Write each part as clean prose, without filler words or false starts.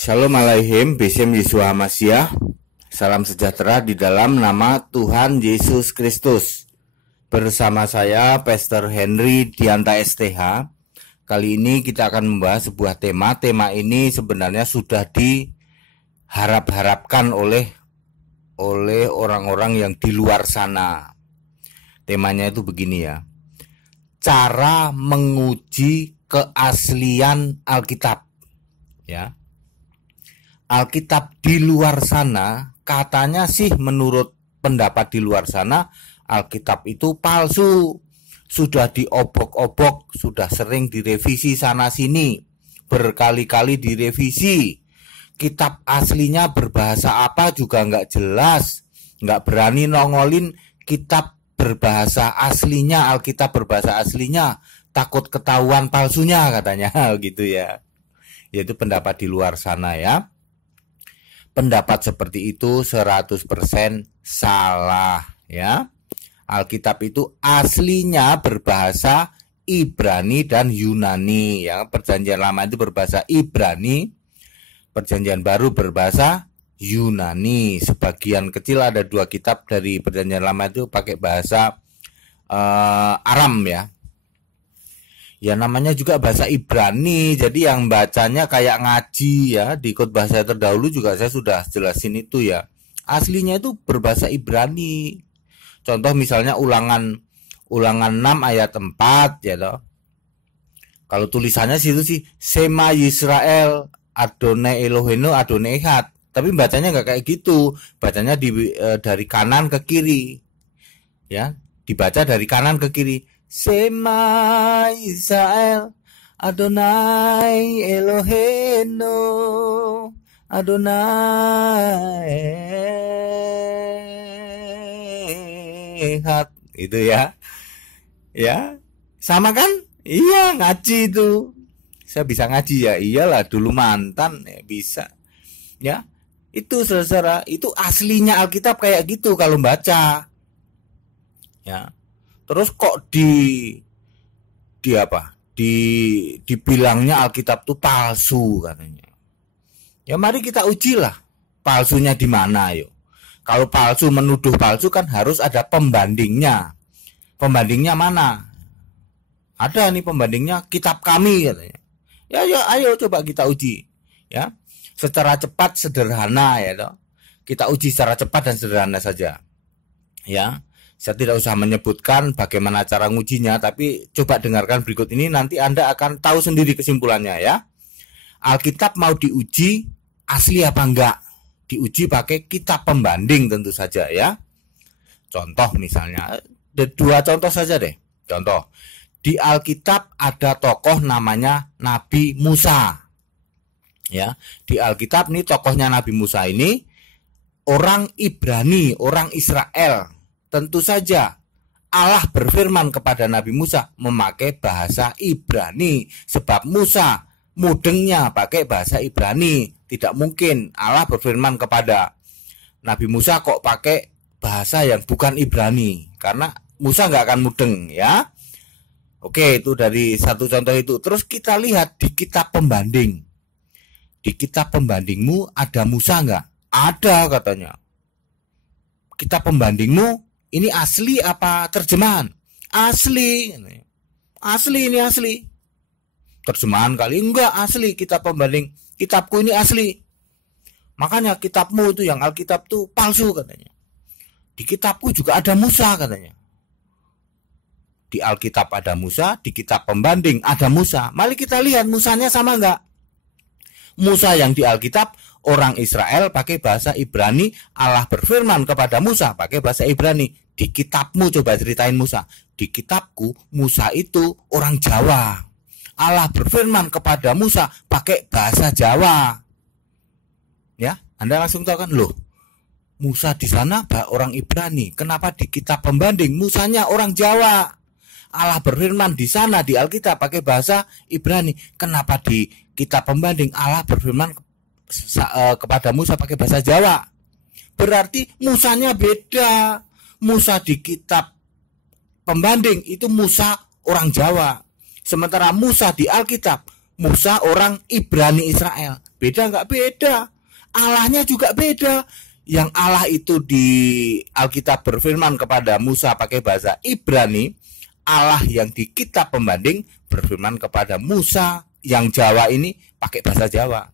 Shalom Aleichem, Besem Yeshua Mashiach. Salam sejahtera di dalam nama Tuhan Yesus Kristus. Bersama saya, Pastor Henry Dianta STH. Kali ini kita akan membahas sebuah tema. Tema ini sebenarnya sudah diharap-harapkan oleh orang-orang yang di luar sana. Temanya itu begini ya. Cara menguji keaslian Alkitab. Ya. Alkitab di luar sana, katanya sih menurut pendapat di luar sana, Alkitab itu palsu. Sudah diobok-obok, sudah sering direvisi sana-sini, berkali-kali direvisi. Kitab aslinya berbahasa apa juga nggak jelas, nggak berani nongolin kitab berbahasa aslinya, Alkitab berbahasa aslinya, takut ketahuan palsunya katanya gitu ya. Yaitu pendapat di luar sana ya. Pendapat seperti itu 100% salah ya. Alkitab itu aslinya berbahasa Ibrani dan Yunani ya. Perjanjian lama itu berbahasa Ibrani, Perjanjian baru berbahasa Yunani. Sebagian kecil ada 2 kitab dari Perjanjian lama itu pakai bahasa Aram ya. Ya namanya juga bahasa Ibrani, jadi yang bacanya kayak ngaji ya. Di khotbah saya terdahulu juga saya sudah jelasin itu ya. Aslinya itu berbahasa Ibrani. Contoh misalnya ulangan 6 ayat 4 ya toh. Kalau tulisannya situ sih Shema Yisrael Adonai Eloheinu Adonai Echad. Tapi bacanya nggak kayak gitu. Bacanya dari kanan ke kiri. Ya, dibaca dari kanan ke kiri. Shema Yisrael Adonai Eloheinu Adonai Echad. Itu ya. Ya, sama kan? Iya, ngaji itu. Saya bisa ngaji ya. Iyalah, dulu mantan ya bisa. Ya. Itu saudara, itu aslinya Alkitab kayak gitu kalau baca. Ya. Terus kok dibilangnya Alkitab itu palsu katanya. Ya mari kita ujilah palsunya di mana yuk. Kalau palsu menuduh palsu kan harus ada pembandingnya. Pembandingnya mana? Ada nih pembandingnya kitab kami katanya. Ya ayo coba kita uji ya. Secara cepat sederhana ya toh. Kita uji secara cepat dan sederhana saja. Ya. Saya tidak usah menyebutkan bagaimana cara ngujinya, tapi coba dengarkan berikut ini, nanti Anda akan tahu sendiri kesimpulannya ya. Alkitab mau diuji asli apa enggak? Diuji pakai kitab pembanding tentu saja ya. Contoh misalnya, 2 contoh saja deh. Contoh, di Alkitab ada tokoh namanya Nabi Musa. Ya, di Alkitab nih tokohnya Nabi Musa ini orang Ibrani, orang Israel. Tentu saja Allah berfirman kepada Nabi Musa memakai bahasa Ibrani. Sebab Musa mudengnya pakai bahasa Ibrani. Tidak mungkin Allah berfirman kepada Nabi Musa kok pakai bahasa yang bukan Ibrani. Karena Musa nggak akan mudeng ya. Oke, itu dari satu contoh itu. Terus kita lihat di kitab pembanding. Di kitab pembandingmu ada Musa nggak? Ada katanya. Kitab pembandingmu ini asli apa terjemahan? Asli. Asli ini asli. Terjemahan kali enggak asli, kitab pembanding. Kitabku ini asli. Makanya kitabmu itu yang Alkitab tuh palsu katanya. Di kitabku juga ada Musa katanya. Di Alkitab ada Musa, di kitab pembanding ada Musa. Mari kita lihat Musanya sama enggak? Musa yang di Alkitab orang Israel pakai bahasa Ibrani, Allah berfirman kepada Musa pakai bahasa Ibrani. Di kitabmu coba ceritain Musa. Di kitabku Musa itu orang Jawa. Allah berfirman kepada Musa pakai bahasa Jawa. Ya, Anda langsung tahu kan, loh. Musa di sana orang Ibrani. Kenapa di kitab pembanding Musanya orang Jawa? Allah berfirman di sana di Alkitab pakai bahasa Ibrani. Kenapa di kitab pembanding Allah berfirman kepada Musa pakai bahasa Jawa? Berarti Musanya beda. Musa di kitab pembanding itu Musa orang Jawa. Sementara Musa di Alkitab, Musa orang Ibrani Israel. Beda nggak? Beda. Allahnya juga beda. Yang Allah itu di Alkitab berfirman kepada Musa pakai bahasa Ibrani, Allah yang di kitab pembanding berfirman kepada Musa yang Jawa ini pakai bahasa Jawa.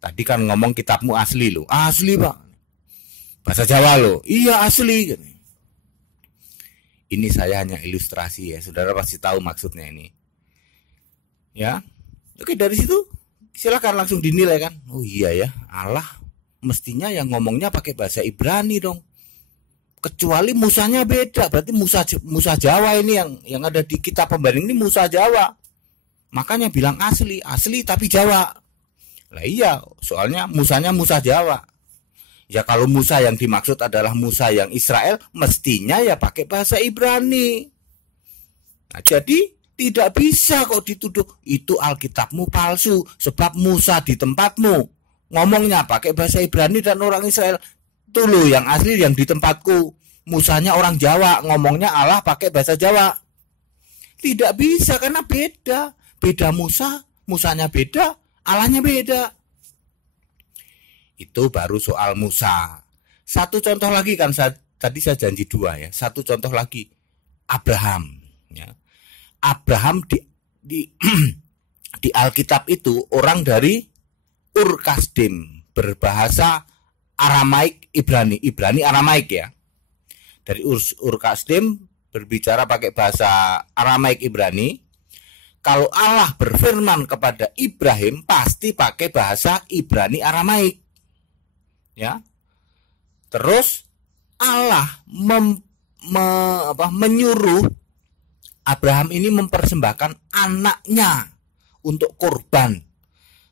Tadi kan ngomong kitabmu asli loh. Asli Pak. Bahasa Jawa loh. Iya asli. Ini saya hanya ilustrasi ya. Saudara pasti tahu maksudnya ini. Ya. Oke, dari situ silakan langsung dinilai kan. Oh iya ya, Allah mestinya yang ngomongnya pakai bahasa Ibrani dong. Kecuali Musanya beda, berarti Musa Jawa ini yang ada di kitab pembanding ini Musa Jawa. Makanya bilang asli tapi Jawa. Lah iya, soalnya Musanya Musa Jawa. Ya kalau Musa yang dimaksud adalah Musa yang Israel, mestinya ya pakai bahasa Ibrani. Nah, jadi tidak bisa kok dituduh itu Alkitabmu palsu sebab Musa di tempatmu ngomongnya pakai bahasa Ibrani dan orang Israel. Itu loh yang asli yang di tempatku. Musanya orang Jawa, ngomongnya Allah pakai bahasa Jawa. Tidak bisa karena beda. Beda Musanya beda, Allahnya beda. Itu baru soal Musa. Satu contoh lagi kan tadi saya janji 2 ya. Satu contoh lagi Abraham ya. Abraham di di Alkitab itu orang dari Ur Kasdim, berbahasa Aramaik Ibrani Aramaik ya. Dari Ur Kasdim berbicara pakai bahasa Aramaik Ibrani. Kalau Allah berfirman kepada Ibrahim pasti pakai bahasa Ibrani Aramaik. Ya. Terus Allah menyuruh Abraham ini mempersembahkan anaknya untuk korban.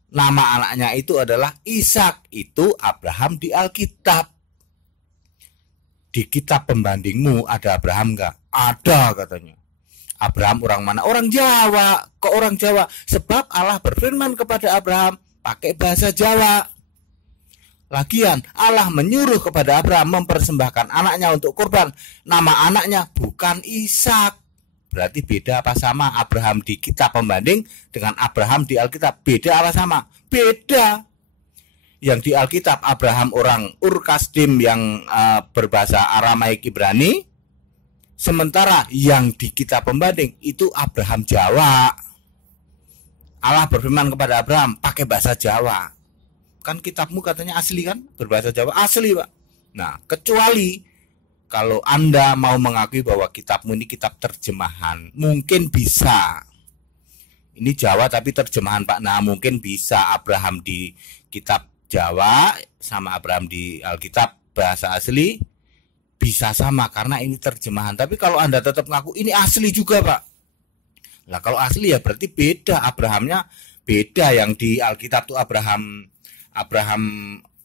Nama anaknya itu adalah Ishak. Itu Abraham di Alkitab. Di kitab pembandingmu ada Abraham enggak? Ada katanya. Abraham orang mana? Orang Jawa. Kok orang Jawa? Sebab Allah berfirman kepada Abraham pakai bahasa Jawa. Lagian Allah menyuruh kepada Abraham mempersembahkan anaknya untuk korban. Nama anaknya bukan Ishak. Berarti beda apa sama Abraham di kitab pembanding dengan Abraham di Alkitab? Beda apa sama? Beda. Yang di Alkitab Abraham orang Ur Kasdim yang berbahasa Aramaik Ibrani. Sementara yang di kitab pembanding itu Abraham Jawa. Allah berfirman kepada Abraham pakai bahasa Jawa. Kan kitabmu katanya asli kan? Berbahasa Jawa asli Pak. Nah kecuali kalau Anda mau mengakui bahwa kitabmu ini kitab terjemahan, mungkin bisa. Ini Jawa tapi terjemahan Pak. Nah mungkin bisa Abraham di kitab Jawa sama Abraham di Alkitab bahasa asli bisa sama karena ini terjemahan. Tapi kalau Anda tetap ngaku ini asli juga Pak. Lah kalau asli ya berarti beda. Abrahamnya beda. Yang di Alkitab tuh Abraham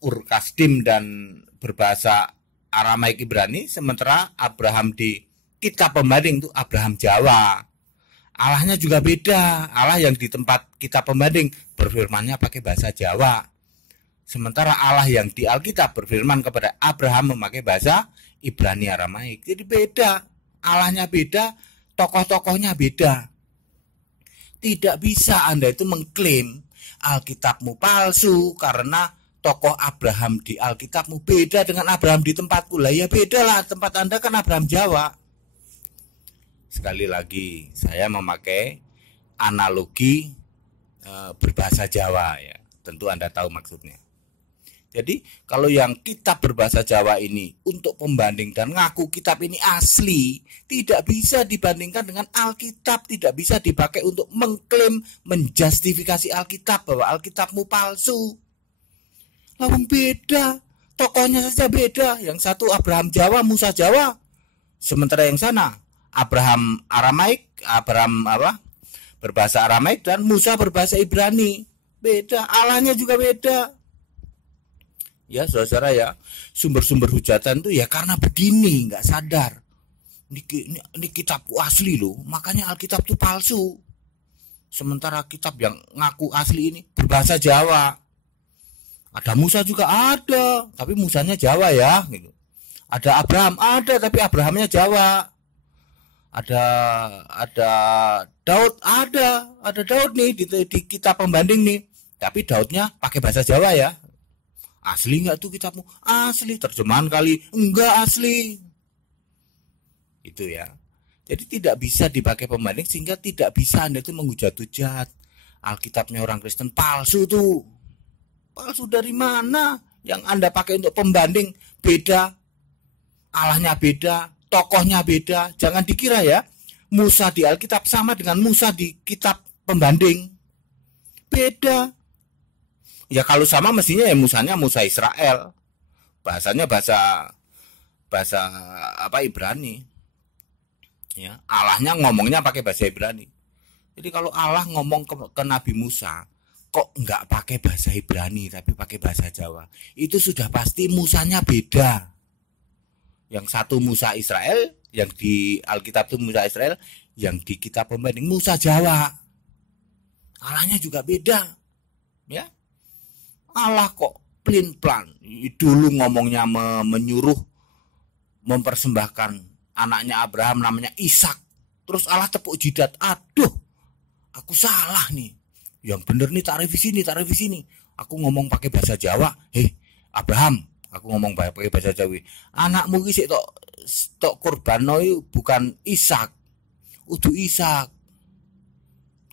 Ur Kasdim dan berbahasa Aramaik Ibrani, sementara Abraham di kitab pembanding itu Abraham Jawa. Allahnya juga beda. Allah yang di tempat kitab pembanding berfirmannya pakai bahasa Jawa. Sementara Allah yang di Alkitab berfirman kepada Abraham memakai bahasa Ibrani Aramaik. Jadi beda. Allahnya beda, tokoh-tokohnya beda. Tidak bisa Anda itu mengklaim Alkitabmu palsu karena tokoh Abraham di Alkitabmu beda dengan Abraham di tempatku. Lah ya beda lah, tempat Anda kan Abraham Jawa. Sekali lagi saya memakai analogi berbahasa Jawa ya. Tentu Anda tahu maksudnya. Jadi kalau yang kitab berbahasa Jawa ini untuk pembanding dan ngaku kitab ini asli, tidak bisa dibandingkan dengan Alkitab, tidak bisa dipakai untuk mengklaim, menjustifikasi Alkitab bahwa Alkitabmu palsu. Lawang beda, tokohnya saja beda. Yang satu Abraham Jawa, Musa Jawa. Sementara yang sana Abraham Aramaik, berbahasa Aramaik dan Musa berbahasa Ibrani. Beda, Allahnya juga beda. Ya saudara ya, sumber-sumber hujatan itu ya karena begini, nggak sadar. Ini kitabku asli loh, makanya Alkitab itu palsu. Sementara kitab yang ngaku asli ini berbahasa Jawa. Ada Musa juga ada, tapi Musanya Jawa ya. Gitu. Ada Abraham ada, tapi Abrahamnya Jawa. Ada Daud ada Daud nih di kitab pembanding nih. Tapi Daudnya pakai bahasa Jawa ya. Asli nggak tuh kitabmu? Asli. Terjemahan kali enggak asli. Itu ya. Jadi tidak bisa dipakai pembanding, sehingga tidak bisa Anda itu menghujat-hujat Alkitabnya orang Kristen palsu tuh. Palsu dari mana? Yang Anda pakai untuk pembanding beda, Allahnya beda, tokohnya beda. Jangan dikira ya, Musa di Alkitab sama dengan Musa di kitab pembanding. Beda. Ya kalau sama mestinya ya Musanya Musa Israel. Bahasanya bahasa apa, Ibrani. Ya, Allahnya ngomongnya pakai bahasa Ibrani. Jadi kalau Allah ngomong ke Nabi Musa, kok nggak pakai bahasa Ibrani tapi pakai bahasa Jawa, itu sudah pasti Musanya beda. Yang satu Musa Israel, yang di Alkitab itu Musa Israel, yang di kitab pembanding Musa Jawa. Allahnya juga beda. Ya. Allah kok plin-plan. Dulu ngomongnya menyuruh mempersembahkan anaknya Abraham namanya Ishak. Terus Allah tepuk jidat. Aduh, aku salah nih. Yang bener nih tak revisi nih. Aku ngomong pakai bahasa Jawa. Hei, Abraham, aku ngomong pakai bahasa Jawa. Anakmu ki sik tok kurban bukan Ishak. Udu Ishak.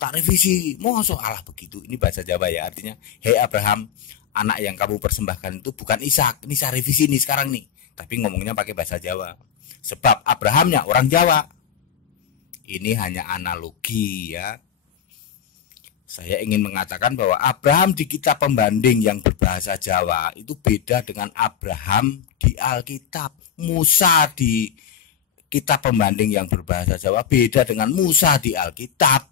Tak revisi. Mosok Allah begitu. Ini bahasa Jawa ya, artinya, hei Abraham, anak yang kamu persembahkan itu bukan Ishak. Ini saya revisi nih sekarang nih. Tapi ngomongnya pakai bahasa Jawa. Sebab Abrahamnya orang Jawa. Ini hanya analogi ya. Saya ingin mengatakan bahwa Abraham di kitab pembanding yang berbahasa Jawa itu beda dengan Abraham di Alkitab. Musa di kitab pembanding yang berbahasa Jawa beda dengan Musa di Alkitab.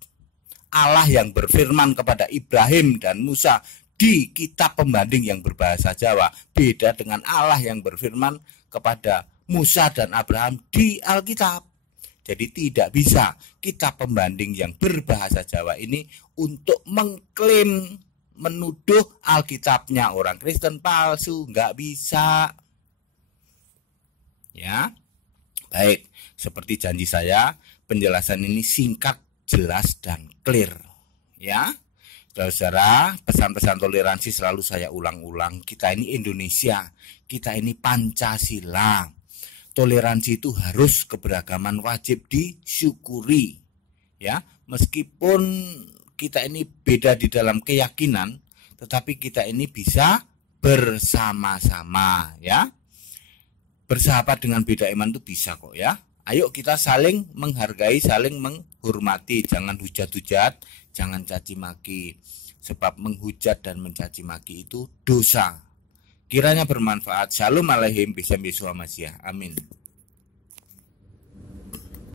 Allah yang berfirman kepada Ibrahim dan Musa di kitab pembanding yang berbahasa Jawa beda dengan Allah yang berfirman kepada Musa dan Abraham di Alkitab. Jadi tidak bisa kitab pembanding yang berbahasa Jawa ini untuk mengklaim, menuduh Alkitabnya orang Kristen palsu, nggak bisa. Ya, baik, seperti janji saya, penjelasan ini singkat, jelas dan clear. Ya, saudara, pesan-pesan toleransi selalu saya ulang-ulang. Kita ini Indonesia, kita ini Pancasila. Toleransi itu harus, keberagaman wajib disyukuri. Ya, meskipun kita ini beda di dalam keyakinan, tetapi kita ini bisa bersama-sama ya. Bersahabat dengan beda iman itu bisa kok ya. Ayo kita saling menghargai, saling menghormati, jangan hujat-hujat, jangan caci maki. Sebab menghujat dan mencaci maki itu dosa. Kiranya bermanfaat. Shalom aleihim, bismillahirrahmanirrahim. Amin.